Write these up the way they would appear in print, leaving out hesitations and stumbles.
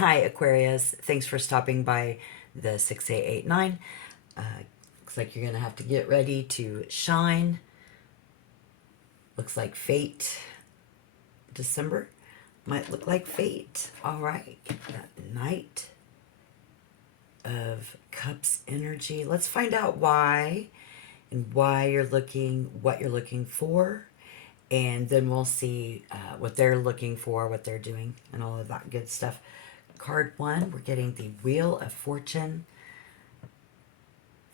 Hi, Aquarius. Thanks for stopping by the 6889. Looks like you're going to have to get ready to shine. Looks like fate. December might look like fate. All right. That Knight of Cups energy. Let's find out why and why you're looking, what you're looking for. And then we'll see what they're looking for, what they're doing, and all of that good stuff. Card 1, we're getting the Wheel of Fortune.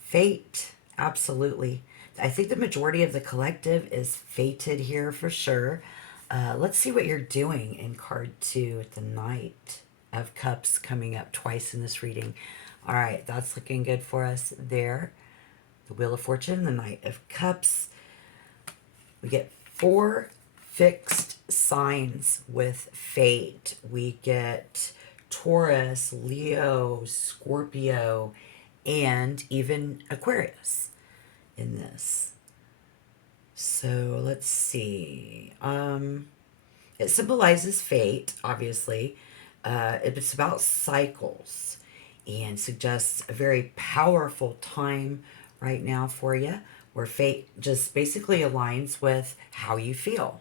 Fate, absolutely. I think the majority of the collective is fated here for sure. Let's see what you're doing in card 2 with the Knight of Cups coming up twice in this reading. All right, that's looking good for us there. The Wheel of Fortune, the Knight of Cups. We get 4 fixed signs with fate. We get Taurus, Leo, Scorpio, and even Aquarius in this. So let's see. It symbolizes fate, obviously. It's about cycles and suggests a very powerful time right now for you, where fate just basically aligns with how you feel.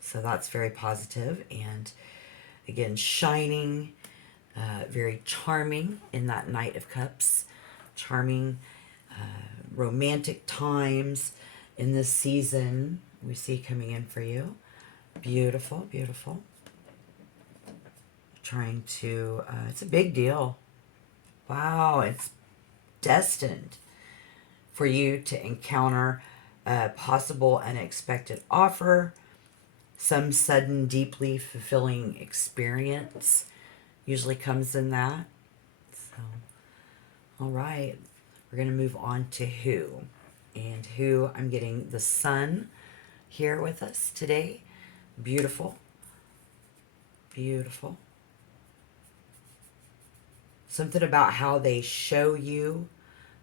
So that's very positive. And again, shining, very charming in that Knight of Cups. Charming, romantic times in this season we see coming in for you. Beautiful, beautiful. Trying to, it's a big deal. Wow, it's destined for you to encounter a possible unexpected offer, some sudden, deeply fulfilling experience usually comes in that. So, all right, we're going to move on to who. And who, I'm getting the Sun here with us today. Beautiful. Beautiful. Something about how they show you.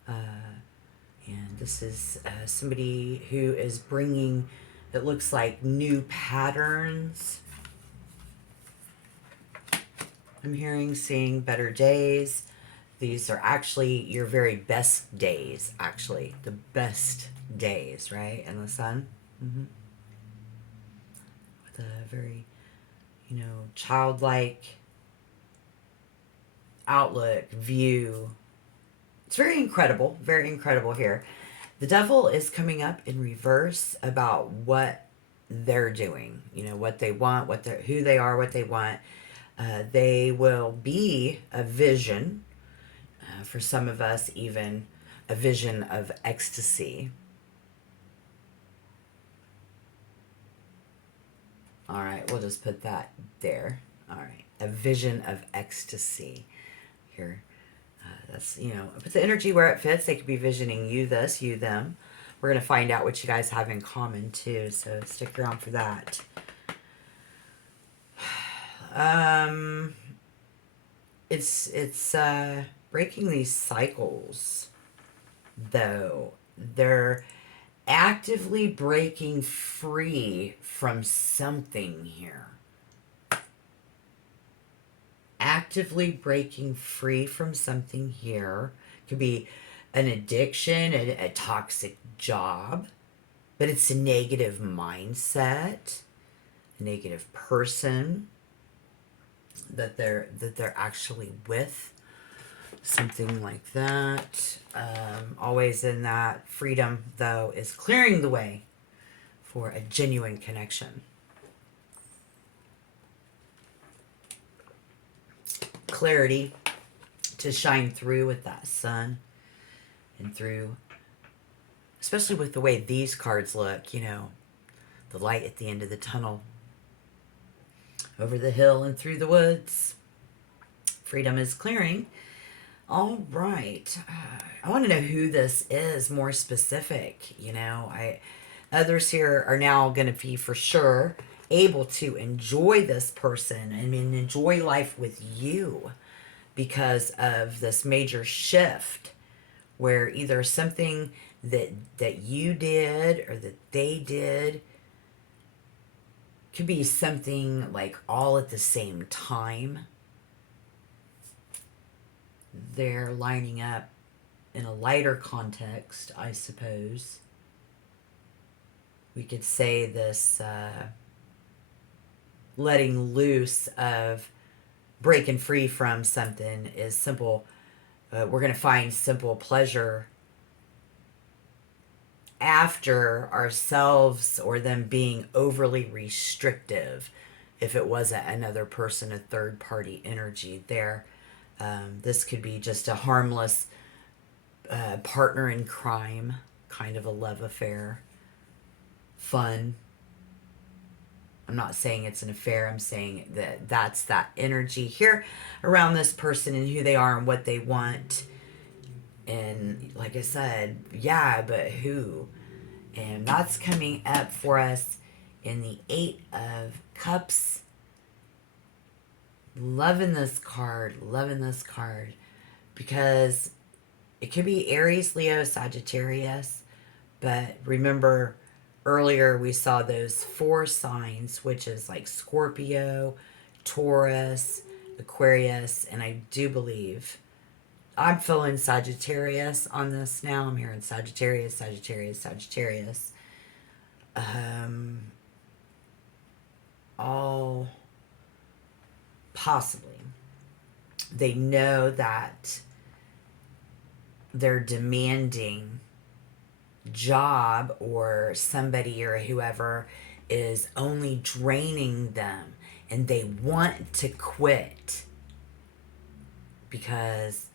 And this is somebody who is bringing, it looks like, new patterns. I'm hearing, seeing better days. These are actually your very best days, actually. The best days, right? And the Sun. With a very, childlike outlook, view. It's very incredible here. The Devil is coming up in reverse about what they're doing, what they want, who they are, what they want. They will be a vision, for some of us, even a vision of ecstasy. All right, we'll just put that there. All right, a vision of ecstasy here. That's, put the energy where it fits. They could be visioning you this, you them. We're going to find out what you guys have in common too, so stick around for that. It's breaking these cycles, though. They're actively breaking free from something here. Actively breaking free from something here. Could be an addiction, a toxic job, but it's a negative mindset, a negative person that they're actually with. Something like that. Always in that freedom, though, is clearing the way for a genuine connection. Clarity to shine through with that Sun and through, especially with the way these cards look, the light at the end of the tunnel, over the hill and through the woods. Freedom is clearing. All right. I want to know who this is more specific. Others here are now going to be for sure able to enjoy this person and enjoy life with you because of this major shift where either something that you did or that they did could be something like all at the same time. they're lining up in a lighter context, I suppose. We could say this letting loose of breaking free from something is simple. We're going to find simple pleasure after ourselves or them being overly restrictive. If it wasn't another person, a third party energy there, this could be just a harmless partner in crime, kind of a love affair. Fun. I'm not saying it's an affair. I'm saying that that's that energy here around this person and who they are and what they want. And like I said, yeah, but who? And that's coming up for us in the Eight of Cups. Loving this card. Loving this card. Because it could be Aries, Leo, Sagittarius. But remember, earlier we saw those 4 signs, which is like Scorpio, Taurus, Aquarius, and I do believe I'm feeling Sagittarius on this now. I'm hearing Sagittarius, Sagittarius, Sagittarius. All possibly. They know that their demanding job or somebody or whoever is only draining them and they want to quit because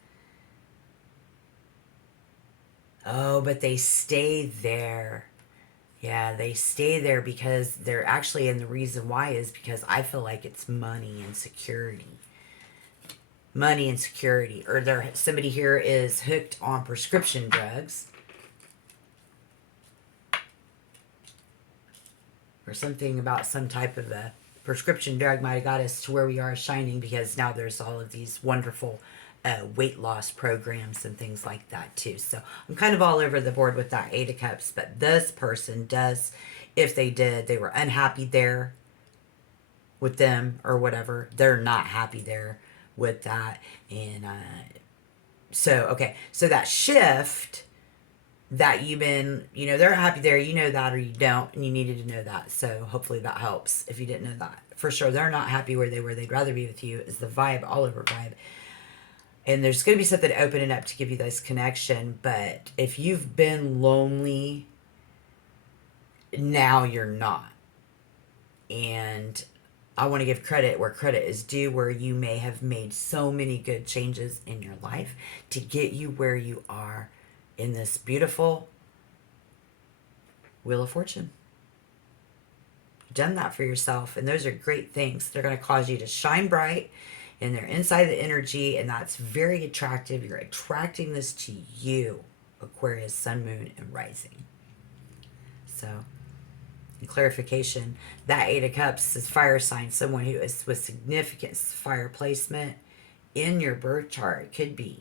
but they stay there. Yeah, they stay there because they're actually, and the reason why is because I feel like it's money and security. Money and security. Or there somebody here is hooked on prescription drugs. Or something about some type of a prescription drug might have got us to where we are shining, because now there's all of these wonderful weight loss programs and things like that too. So I'm kind of all over the board with that Eight of Cups. But this person does, if they were unhappy there with them or whatever, they're not happy there with that. And so that shift that you've been, they're happy there, that, or you don't, and you needed to know that. So hopefully that helps if you didn't know that. For sure, they're not happy where they were. They'd rather be with you, is the vibe, all over vibe. And there's going to be something opening up to give you this connection. But if you've been lonely, now you're not. And I want to give credit where credit is due, where you may have made so many good changes in your life to get you where you are in this beautiful Wheel of Fortune. You've done that for yourself, and those are great things. They're going to cause you to shine bright, and they're inside the energy, and that's very attractive. You're attracting this to you, Aquarius, Sun, Moon, and Rising. So, in clarification, that Eight of Cups is fire sign, someone who is with significant fire placement in your birth chart. Could be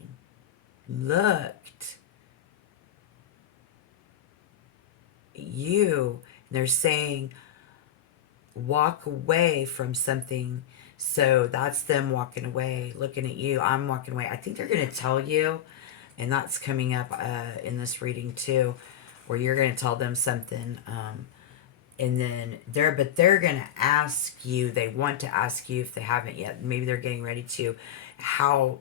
looked you, they're saying walk away from something. So that's them walking away, looking at you. I'm walking away. I think they're going to tell you, and that's coming up in this reading too, where you're going to tell them something, and then they're going to ask you. They want to ask you, if they haven't yet, maybe they're getting ready to, how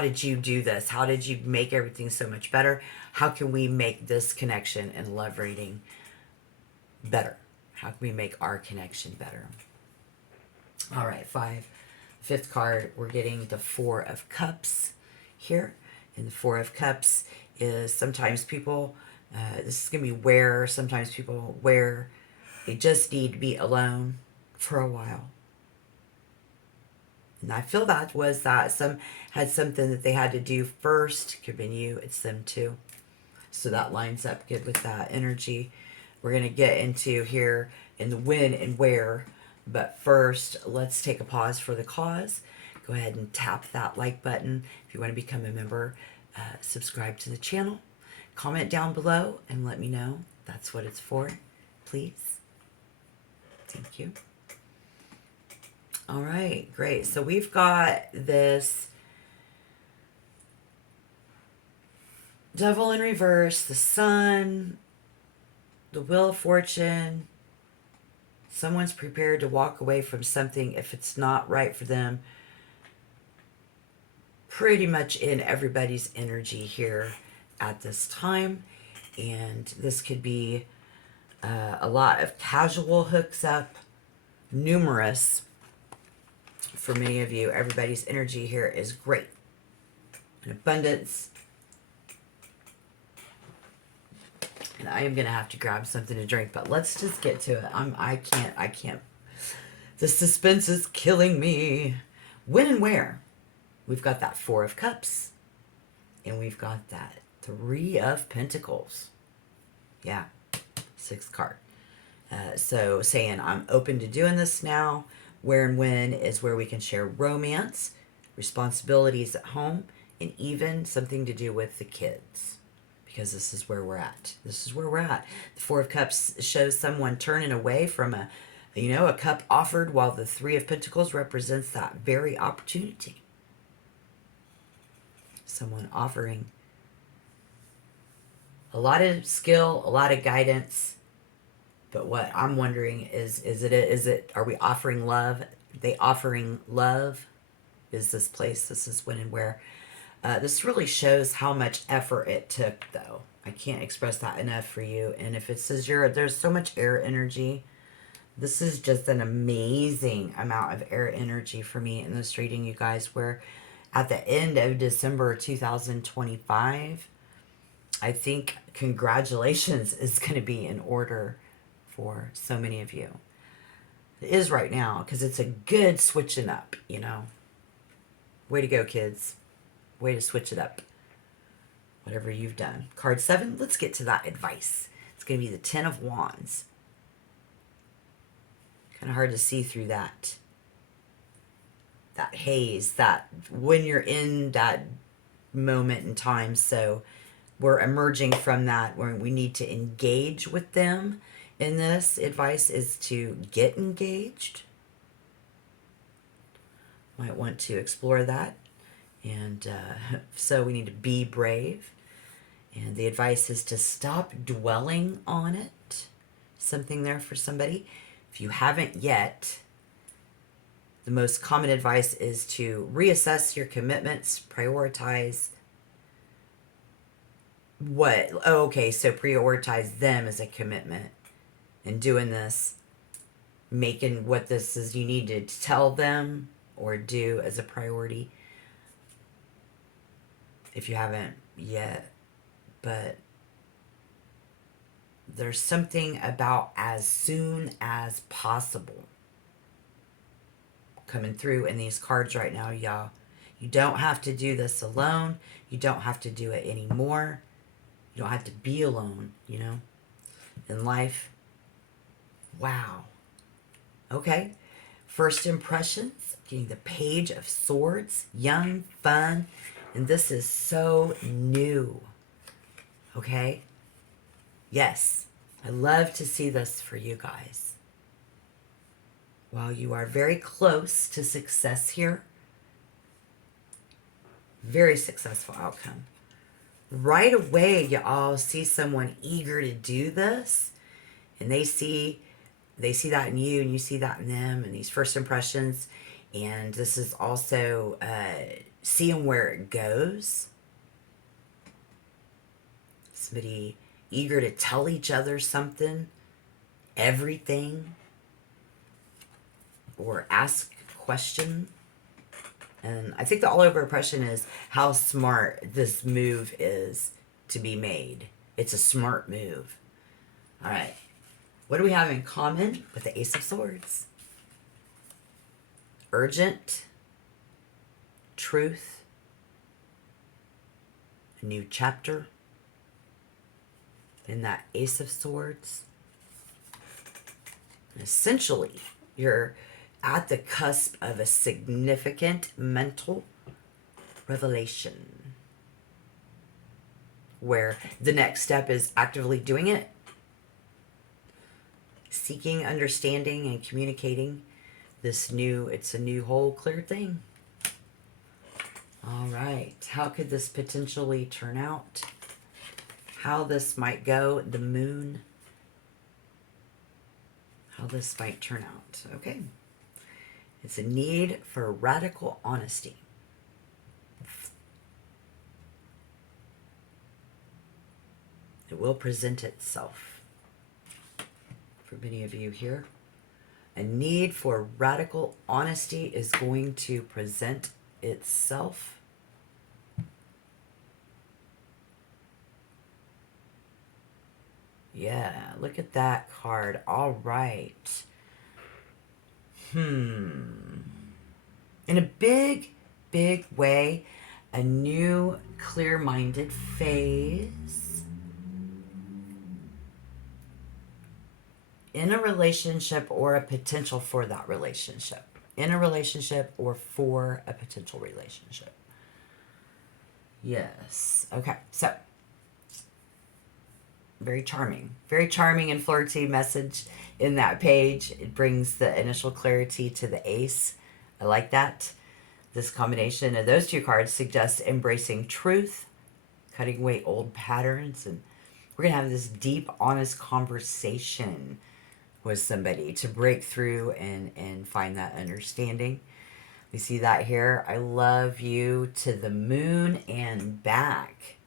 did you do this? How did you make everything so much better? How can we make this connection and love reading better? How can we make our connection better? All right, 5. Fifth card, we're getting the 4 of Cups here. And the 4 of Cups is sometimes people, this is going to be where sometimes people, where they just need to be alone for a while. And I feel that was that some had something that they had to do first. Could have been you, it's them too. So that lines up good with that energy. We're going to get into here in the when and where. But first, let's take a pause for the cause. Go ahead and tap that like button. If you want to become a member, subscribe to the channel. Comment down below and let me know that's what it's for, please. Thank you. All right, great. So we've got this Devil in reverse, the Sun, the Wheel of Fortune. Someone's prepared to walk away from something if it's not right for them. Pretty much in everybody's energy here at this time. And this could be a lot of casual hooks up, numerous. For many of you, everybody's energy here is great. An abundance. And I am going to have to grab something to drink, but let's just get to it. I can't. The suspense is killing me. When and where? We've got that Four of Cups. And we've got that Three of Pentacles. Yeah. Sixth card. So saying I'm open to doing this now. Where and when is where we can share romance, responsibilities at home, and even something to do with the kids. Because this is where we're at. This is where we're at. The Four of Cups shows someone turning away from a cup offered, while the Three of Pentacles represents that very opportunity. Someone offering a lot of skill, a lot of guidance. But what I'm wondering is are we offering love? Are they offering love? Is this place, this is when and where. This really shows how much effort it took, though. I can't express that enough for you. And if it says there's so much air energy, this is just an amazing amount of air energy for me in this reading, you guys, where at the end of December 2025, I think congratulations is going to be in order for so many of you. It is right now, because it's a good switching up, Way to go, kids. Way to switch it up. Whatever you've done. Card 7, let's get to that advice. It's going to be the Ten of Wands. Kind of hard to see through that haze, that when you're in that moment in time. So we're emerging from that, where we need to engage with them. In this, advice is to get engaged. Might want to explore that. And so we need to be brave. And the advice is to stop dwelling on it. Something there for somebody. If you haven't yet, the most common advice is to reassess your commitments, prioritize so prioritize them as a commitment. And doing this, making what this is you need to tell them or do as a priority. If you haven't yet, but there's something about as soon as possible coming through in these cards right now, y'all. You don't have to do this alone. You don't have to do it anymore. You don't have to be alone, in life. Wow. Okay. First impressions, getting the Page of Swords, young, fun, and this is so new. Okay? Yes. I love to see this for you guys. While you are very close to success here, very successful outcome. Right away, you all see someone eager to do this, and they see that in you, and you see that in them, and these first impressions. And this is also seeing where it goes. Somebody eager to tell each other something, everything, or ask a question. And I think the all over impression is how smart this move is to be made. It's a smart move. All right. What do we have in common with the Ace of Swords? Urgent, truth, a new chapter in that Ace of Swords. And essentially, you're at the cusp of a significant mental revelation, where the next step is actively doing it, seeking understanding and communicating it's a new whole clear thing. All right. How could this potentially turn out? how this might go, the moon, how this might turn out. Okay. It's a need for radical honesty. It will present itself for many of you here. A need for radical honesty is going to present itself. Yeah, look at that card. All right. In a big, big way, a new clear-minded phase in a relationship or a potential for that relationship. In a relationship or for a potential relationship. Yes. Okay, so very charming and flirty message in that page. It brings the initial clarity to the ace. I like that. This combination of those two cards suggests embracing truth, cutting away old patterns, and we're going to have this deep, honest conversation with somebody to break through and find that understanding. We see that here. I love you to the moon and back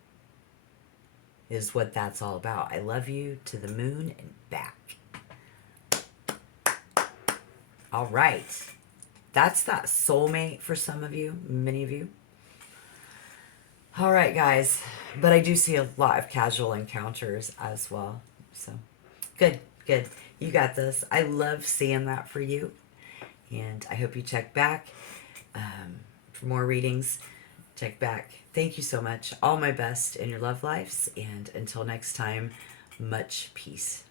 is what that's all about. I love you to the moon and back. All right. That's that soulmate for some of you, many of you. All right, guys. But I do see a lot of casual encounters as well. So good, good. You got this. I love seeing that for you. And I hope you check back for more readings. Check back. Thank you so much. All my best in your love lives. And until next time, much peace.